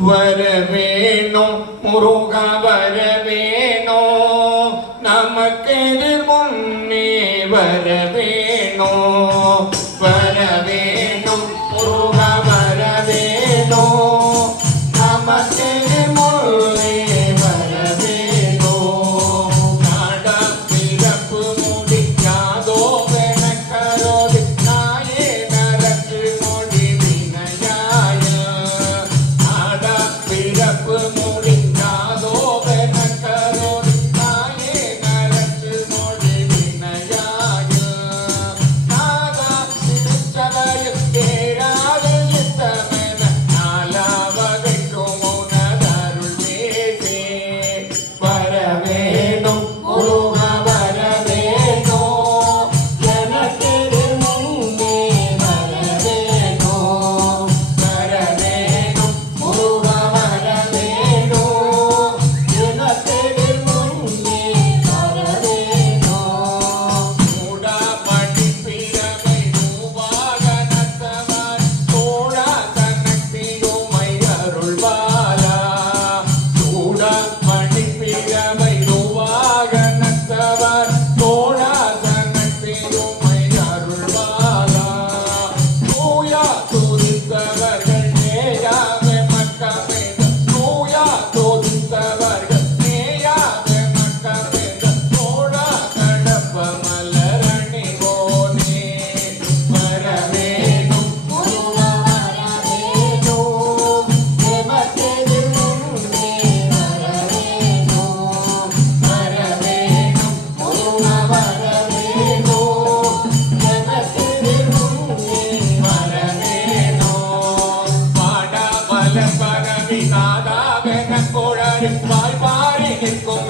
வரவேணும் முருகா வரவேணும் நமக்கெதிர் முன்னே வரவேணும் வரவேணும் முருகா வரவேணும் நமக்கெதிர் முன்னே வரவேணும் நாடா பிறப்பு முடிக்காதோ வெனக்கரோது நாயே நரக்கு மொழி வினையாய பிறப்பு முடிக்காதோ வெனக்கரோது நாயே நரக்கு மொழி வினையாய நாதா பிடிச்சவர்கள் தேராத சித்தமென நாலாவகைக்கும் உனதருள் வேதே வரவேணும் முருகா வரவேணும் எனக்கெதிர் முன்னே வரவேணும் வரவேணும் முருகா வரவேணும் எனக்கெதிர் முன்னே வரவேணும் மூடா படிப்பிரமை மூவாகனத்தவர் தோழா தனத்தியுமை அருள்வாரா சூடா படிப்பிரமை மூவாகனத்தவர் தோழா தனத்தியுமை அருள்வாரா தூயா துதித்தவர்கள் நேயாவே மக்கமேத தூயா துதித்தவர்கள் நேயாவே மக்கமேத தோழா கடப்ப மலரணிவோனே வரவேணும் முருகா வரவேணும் எமக்கெதிர் முன்னே வரவேணும் வரவேணும் முருகா வரவேணும் எமக்கெதிர் முன்னே வரவேணும் பாடா பல பரவி நாதாவென குழறி வாய்ப்பாரி நிற்கும்